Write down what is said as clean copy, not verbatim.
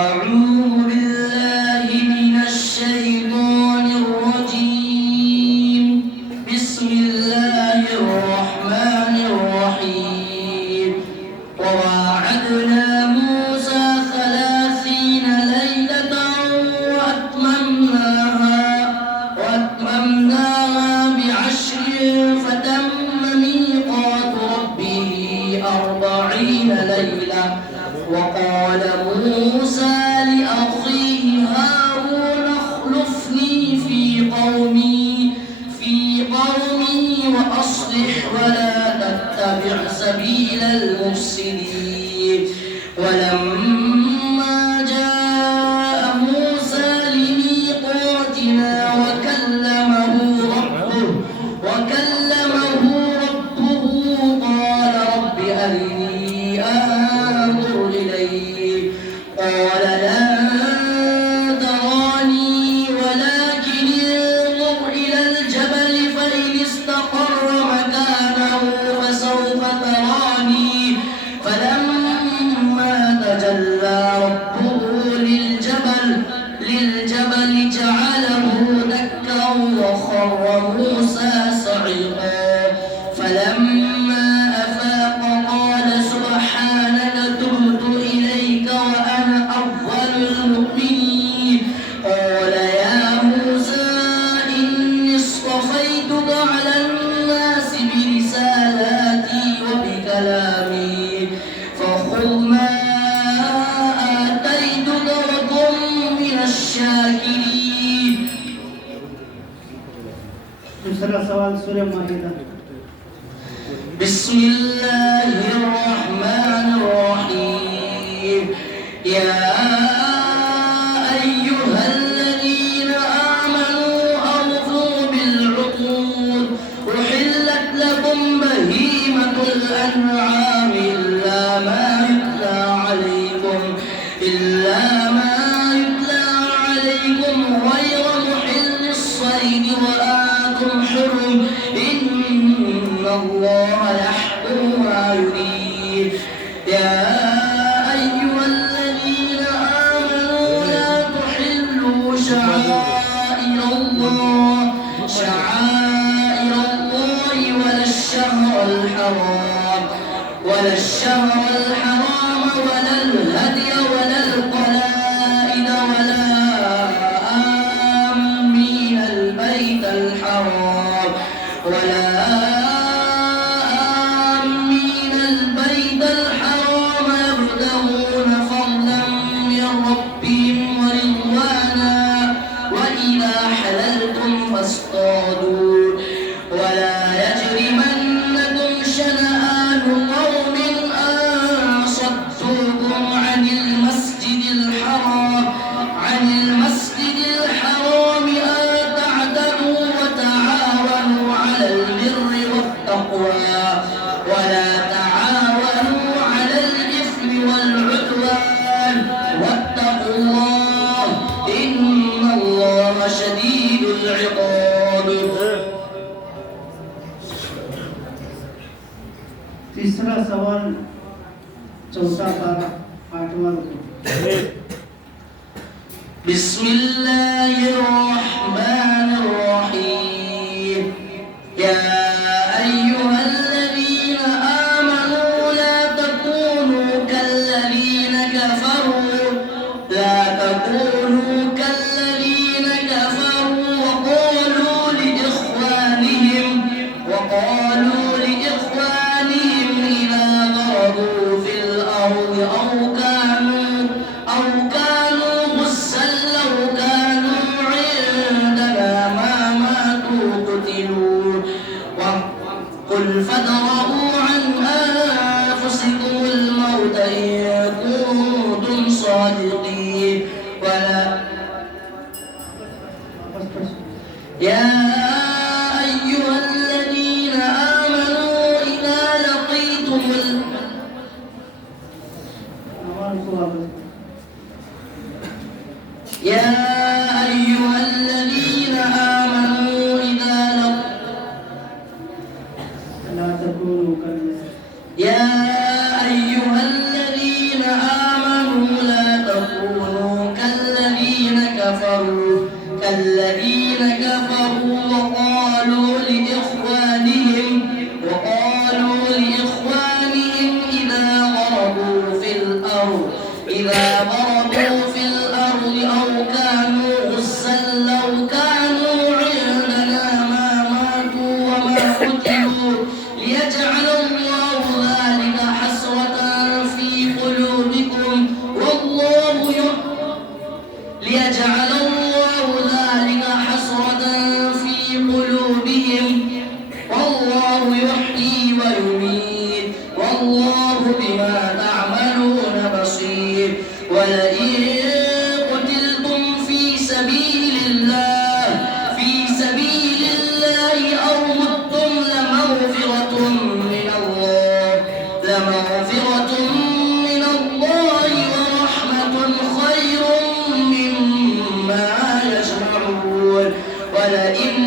أعوذ بالله من الشيطان الرجيم. بسم الله الرحمن الرحيم. وواعدنا موسى 30 ليلة وأتممناها ب10 فتم ميقات ربه 40 ليلة. وقال موسى لأخيه هارون اخلفني في قومي وأصلح ولا تتبع سبيل المفسدين. ولما جاء موسى لميقاتنا وكلمه ربه قال رب أرني أنظر إليك. قال لن تراني ولكن انظر إلى الجبل فإن استقر مكانه فسوف تراني. فلما تجلى ربه للجبل جعله دكا وخر موسى صعقا. فلما أفاق قال سبحانك تبت إليك وأنا أول المؤمنين. قال يا موسى إني اصطفيتك على الناس برسالاتي وبكلامي فخذ ما آتيتك وكن من الشاكرين. दूसरा सवाल सूर्य माहिदा। بسم الله الرحمن الرحيم. يا أيها الذين آمنوا أوفوا بالعقود. أحلت لكم بهيمة الأنعام إلا ما يتلى عليكم غير محل الصيد وأنتم حرم. إن الله يحكم ما يريد. يا أيها الذين آمنوا لا تحلوا شعائر الله ولا الشهر الحرام ولا الهدي ولا القلائد ولا آمين البيت الحرام يبتغون فضلا من ربهم ورضوانا. وإذا حللتم فاصطادوا. ولا يجرمنكم شنآن قوم أن صدوكم عن المسجد الحرام أن تعتدوا. وتعاونوا على البر والتقوى ولا تعاونوا على الإثم والعدوان. واتقوا الله إن الله شديد العقاب. तीसरा सवाल चौथा पारा 8वां रुकू। بسم الله الرحمن الرحيم. يا أيها الذين آمنوا لا تكونوا كالذين كفروا وقالوا لإخوانهم إذا ضربوا في الأرض أو كانوا غزا لو كانوا عندنا ما ماتوا قتلوا. قل فادرءوا عن أنفسكم الموت إن كنتم صادقين. يا أيها الذين آمنوا إذا لقيتم يا أيها الذين آمنوا لا تكونوا ليجعل الله ذلك حسرة في قلوبهم والله يحيي ويميت والله بما تعملون بصير ولئن قتلتم في سبيل الله أو متم لمغفرة من الله ورحمة خير مما يجمعون ولئن